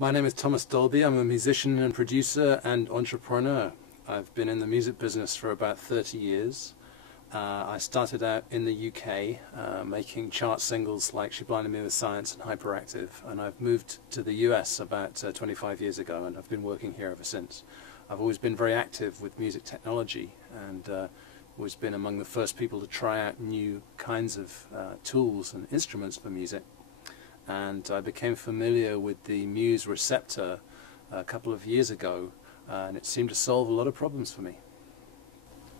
My name is Thomas Dolby. I'm a musician and producer and entrepreneur. I've been in the music business for about 30 years. I started out in the UK making chart singles like She Blinded Me with Science and Hyperactive, and I've moved to the US about 25 years ago, and I've been working here ever since. I've always been very active with music technology and always been among the first people to try out new kinds of tools and instruments for music. And I became familiar with the Muse receptor a couple of years ago, and it seemed to solve a lot of problems for me.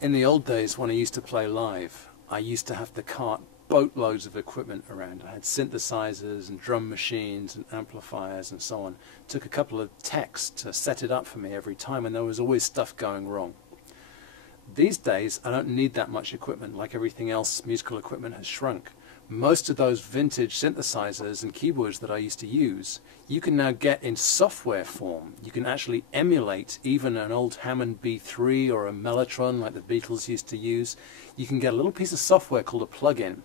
In the old days, when I used to play live, I used to have to cart boatloads of equipment around. I had synthesizers and drum machines and amplifiers and so on. It took a couple of techs to set it up for me every time, and there was always stuff going wrong. These days, I don't need that much equipment. Like everything else, musical equipment has shrunk. Most of those vintage synthesizers and keyboards that I used to use, you can now get in software form. You can actually emulate even an old Hammond B3 or a Mellotron like the Beatles used to use. You can get a little piece of software called a plug-in,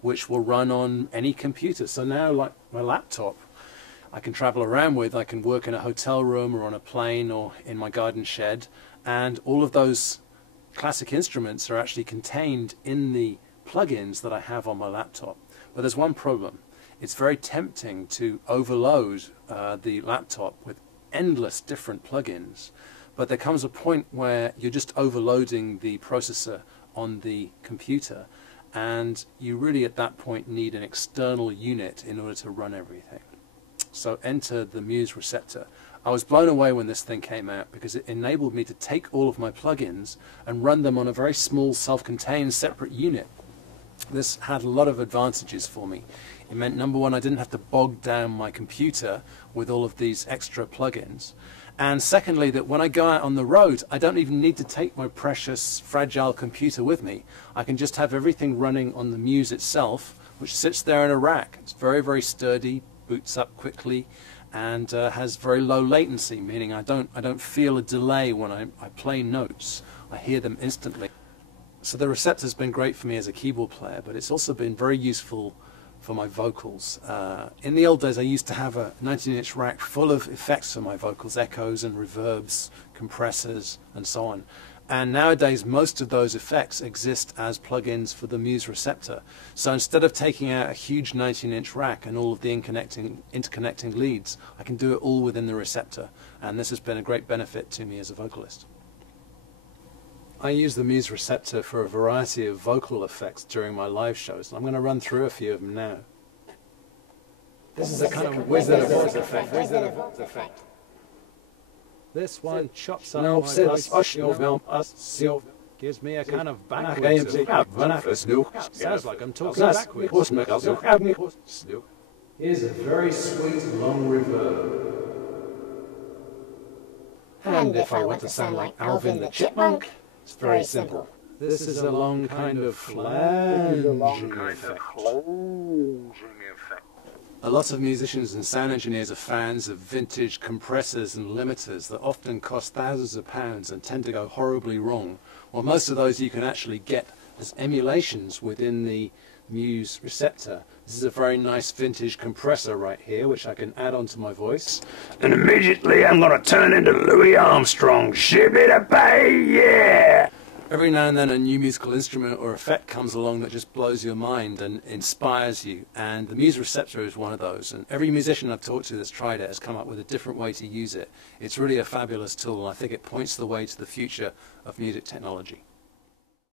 which will run on any computer. So now, like my laptop, I can travel around with. I can work in a hotel room or on a plane or in my garden shed, and all of those classic instruments are actually contained in the plugins that I have on my laptop. But there's one problem. It's very tempting to overload the laptop with endless different plugins, but there comes a point where you're just overloading the processor on the computer, and you really at that point need an external unit in order to run everything. So enter the Muse receptor. I was blown away when this thing came out because it enabled me to take all of my plugins and run them on a very small self-contained separate unit. This had a lot of advantages for me. It meant, number one, I didn't have to bog down my computer with all of these extra plugins. And secondly, that when I go out on the road, I don't even need to take my precious, fragile computer with me. I can just have everything running on the Muse itself, which sits there in a rack. It's very, very sturdy, boots up quickly, and has very low latency, meaning I don't feel a delay when I play notes. I hear them instantly. So the receptor's been great for me as a keyboard player, but it's also been very useful for my vocals. In the old days, I used to have a 19-inch rack full of effects for my vocals, echoes and reverbs, compressors, and so on. And nowadays, most of those effects exist as plugins for the Muse receptor. So instead of taking out a huge 19-inch rack and all of the interconnecting leads, I can do it all within the receptor. And this has been a great benefit to me as a vocalist. I use the Muse receptor for a variety of vocal effects during my live shows. I'm going to run through a few of them now. This is a kind of Wizard of Oz effect. This one chops up my voice, gives me a kind of backwards effect. Sounds like I'm talking backwards. Here's a very sweet long reverb. And if I want to sound like Alvin the Chipmunk, it's very simple. This is a long kind of flanging effect. A lot of musicians and sound engineers are fans of vintage compressors and limiters that often cost thousands of pounds and tend to go horribly wrong. Well, most of those you can actually get as emulations within the Muse receptor. This is a very nice vintage compressor right here, which I can add onto my voice. And immediately I'm going to turn into Louis Armstrong. Shibby-da-bay, yeah! Every now and then a new musical instrument or effect comes along that just blows your mind and inspires you, and the Muse receptor is one of those. And every musician I've talked to that's tried it has come up with a different way to use it. It's really a fabulous tool, and I think it points the way to the future of music technology.